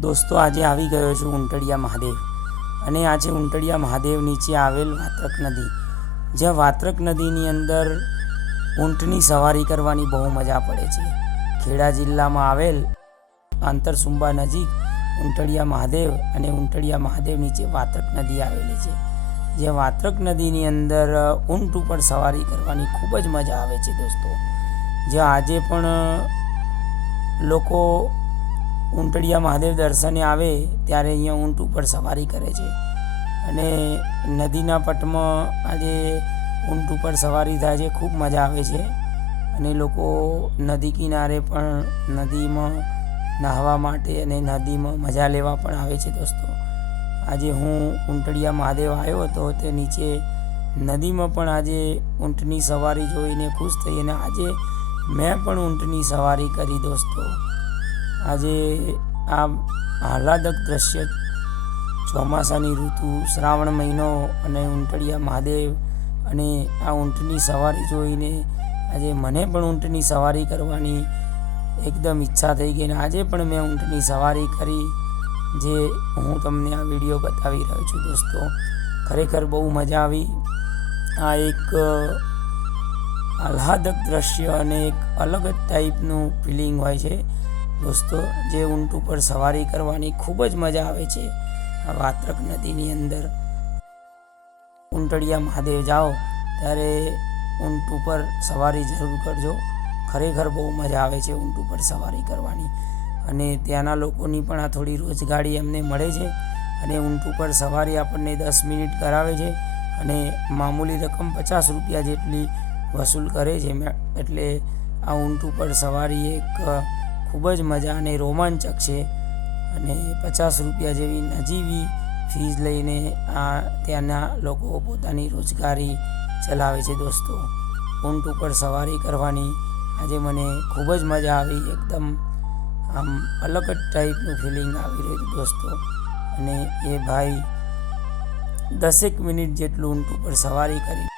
દોસ્તો, આજે આવી ગયો છું ઉંટડિયા મહાદેવ. અને આજે ઉંટડિયા મહાદેવ નીચે આવેલ વાત્રક નદી. જ્યાં વાત્રક નદીની અંદર ઊંટની સવારી કરવાની બહુ મજા પડે છે. ખેડા જિલ્લામાં આવેલ આંતરસુંબા નજીક ઉંટડિયા મહાદેવ અને ઉંટડિયા મહાદેવ નીચે વાત્રક નદી આવેલી છે. જે વાત્રક નદીની અંદર ઊંટ ઉપર સવારી કરવાની ખૂબ જ મજા આવે છે દોસ્તો. જ્યાં આજે પણ લોકો ઊંટડિયા મહાદેવ દર્શને આવે ત્યારે અહીંયા ઊંટ ઉપર સવારી કરે છે. અને નદીના પટમાં આજે ઊંટ ઉપર સવારી થાય છે, ખૂબ મજા આવે છે. અને લોકો નદી કિનારે પણ નદીમાં નાહવા માટે અને નદીમાં મજા લેવા પણ આવે છે દોસ્તો. આજે હું ઊંટડિયા મહાદેવ આવ્યો હતો તે નીચે નદીમાં પણ આજે ઊંટની સવારી જોઈને ખુશ થઈ અને આજે મેં પણ ઊંટની સવારી કરી દોસ્તો. આજે આ આહલાદક દ્રશ્ય ચોમાસાની ઋતુ, શ્રાવણ મહિનો અને ઊંટડિયા મહાદેવ અને આ ઊંટની સવારી જોઈને આજે મને પણ ઊંટની સવારી કરવાની એકદમ ઈચ્છા થઈ ગઈ અને આજે પણ મેં ઊંટની સવારી કરી, જે હું તમને આ વીડિયો બતાવી રહ્યો છું દોસ્તો. ખરેખર બહુ મજા આવી. આ એક આહલાદક દ્રશ્ય અને એક અલગ જ ટાઈપનું ફિલિંગ હોય છે. દોસ્તો, જે ઊંટ ઉપર સવારી કરવાની ખૂબ જ મજા આવે છે, આ વાત્રક નદીની અંદર. ઊંટડિયા મહાદેવ જાઓ, ત્યારે ઊંટ ઉપર સવારી જરૂર કરજો. ખરેખર બહુ મજા આવે છે ઊંટ ઉપર સવારી કરવાની. અને ત્યાંના લોકોની પણ આ થોડી રોજગારી એમને મળે છે. અને ઊંટ ઉપર સવારી આપણને દસ મિનિટ કરાવે છે અને મામૂલી રકમ પચાસ રૂપિયા જેટલી વસૂલ કરે છે, એટલે આ ઊંટ ઉપર સવારી એક ખૂબ જ મજા અને રોમાંચક છે. અને પચાસ રૂપિયા જેવી નજીવી ફીસ લઈને આ ત્યાંના લોકો પોતાની રોજગારી ચલાવે છે દોસ્તો. ઊંટ ઉપર સવારી કરવાની આજે મને ખૂબ જ મજા આવી. એકદમ આમ અલગ જ ટાઈપનું ફિલિંગ આવી રહ્યું દોસ્તો. અને એ ભાઈ દસેક મિનિટ જેટલું ઊંટ ઉપર સવારી કરીને